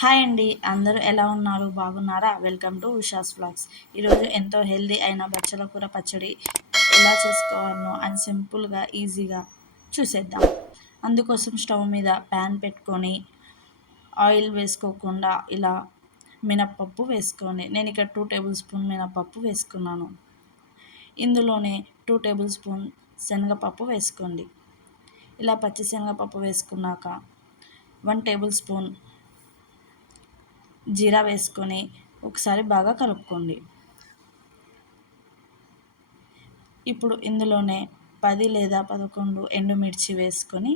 Hi అండి, అందరూ ఎలా ఉన్నారు? బాగున్నారా? Welcome to Usha's vlogs. ఈరోజు ఎంతో హెల్దీ అయిన బచ్చల కూర పచ్చడి ఎలా చేసుకోవాలో అని సింపుల్గా ఈజీగా చూసేద్దాం. అందుకోసం స్టవ్ మీద ప్యాన్ పెట్టుకొని ఆయిల్ వేసుకోకుండా ఇలా మినప్పప్పు వేసుకోండి. నేను ఇక్కడ 2 టేబుల్ స్పూన్ మినప్పప్పు వేసుకున్నాను. ఇందులోనే 2 టేబుల్ స్పూన్ శనగపప్పు వేసుకోండి. ఇలా పచ్చి శనగపప్పు వేసుకున్నాక 1 టేబుల్ స్పూన్ జీరా వేసుకొని ఒకసారి బాగా కలుపుకోండి. ఇప్పుడు ఇందులోనే 10 లేదా 11 ఎండుమిర్చి వేసుకొని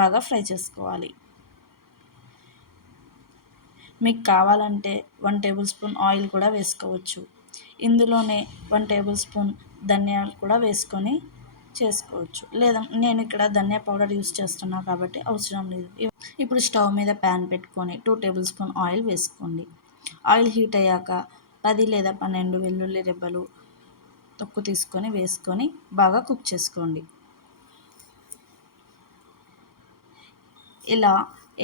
బాగా ఫ్రై చేసుకోవాలి. మీకు కావాలంటే 1 టేబుల్ స్పూన్ ఆయిల్ కూడా వేసుకోవచ్చు. ఇందులోనే 1 టేబుల్ స్పూన్ ధనియాలు కూడా వేసుకొని చేసుకోవచ్చు. లేదా నేను ఇక్కడ ధనియా పౌడర్ యూస్ చేస్తున్నా కాబట్టి అవసరం లేదు. ఇప్పుడు స్టవ్ మీద ప్యాన్ పెట్టుకొని 2 టేబుల్ స్పూన్ ఆయిల్ వేసుకోండి. ఆయిల్ హీట్ అయ్యాక 10 లేదా 12 వెల్లుల్లి రెబ్బలు తొక్కు తీసుకొని వేసుకొని బాగా కుక్ చేసుకోండి. ఇలా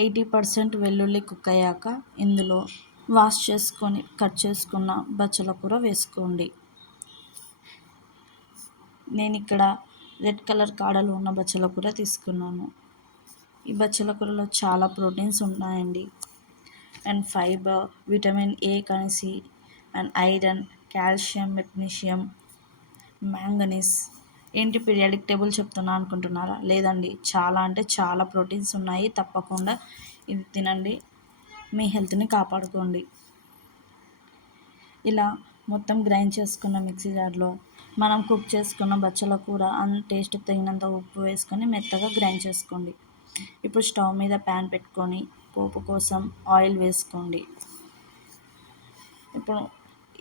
80% వెల్లుల్లి కుక్ అయ్యాక ఇందులో వాష్ చేసుకొని కట్ చేసుకున్న బచ్చల కూర వేసుకోండి. నేను ఇక్కడ రెడ్ కలర్ కాడలు ఉన్న బచ్చల కూర తీసుకున్నాను. ఈ బచ్చల కూరలో చాలా ప్రోటీన్స్ ఉన్నాయండి. అండ్ ఫైబర్, విటమిన్ ఏ కానీ C, and iron, calcium, magnesium, manganese. ఏంటి పీరియాడిక్ టేబుల్ చెప్తున్నా అనుకుంటున్నారా? లేదండి, చాలా అంటే చాలా ప్రోటీన్స్ ఉన్నాయి. తప్పకుండా ఇది తినండి, మీ హెల్త్ని కాపాడుకోండి. ఇలా మొత్తం గ్రైండ్ చేసుకున్న మిక్సీ జార్లో మనం కుక్ చేసుకున్న బచ్చల కూర టేస్ట్ తగినంత ఉప్పు వేసుకొని మెత్తగా గ్రైండ్ చేసుకోండి. ఇప్పుడు స్టవ్ మీద ప్యాన్ పెట్టుకొని పోపు కోసం ఆయిల్ వేసుకోండి. ఇప్పుడు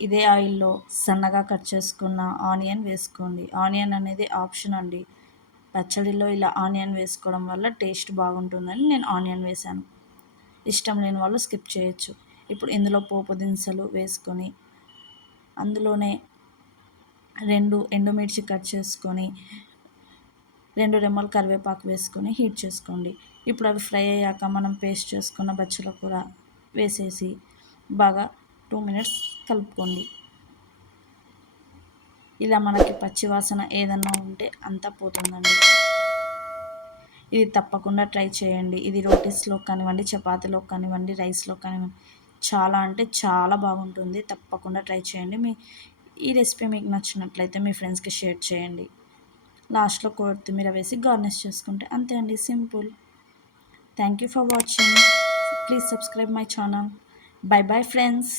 ఇదే ఆయిల్లో సన్నగా కట్ చేసుకున్న ఆనియన్ వేసుకోండి. ఆనియన్ అనేది ఆప్షన్ అండి. పచ్చడిలో ఇలా ఆనియన్ వేసుకోవడం వల్ల టేస్ట్ బాగుంటుందని నేను ఆనియన్ వేశాను. ఇష్టం లేని వాళ్ళు స్కిప్ చేయొచ్చు. ఇప్పుడు ఇందులో పోపు దినుసులు వేసుకొని అందులోనే 2 ఎండుమిర్చి కట్ చేసుకొని 2 రెమ్మలు కరివేపాకు వేసుకొని హీట్ చేసుకోండి. ఇప్పుడు అవి ఫ్రై అయ్యాక మనం పేస్ట్ చేసుకున్న బచ్చల కూర వేసేసి బాగా 2 మినిట్స్ కలుపుకోండి. ఇలా మనకి పచ్చి వాసన ఏదన్నా ఉంటే అంతా పోతుందండి. ఇది తప్పకుండా ట్రై చేయండి. ఇది రోటీస్లో కానివ్వండి, చపాతీలో కానివ్వండి, రైస్లో కానివ్వండి చాలా అంటే చాలా బాగుంటుంది. తప్పకుండా ట్రై చేయండి. ఈ రెసిపీ మీకు నచ్చినట్లయితే మీ ఫ్రెండ్స్కి షేర్ చేయండి. లాస్ట్లో కొత్తిమీర వేసి గార్నిష్ చేసుకుంటే అంతే అండి, simple. Thank you for watching. Please subscribe my channel. By bye friends.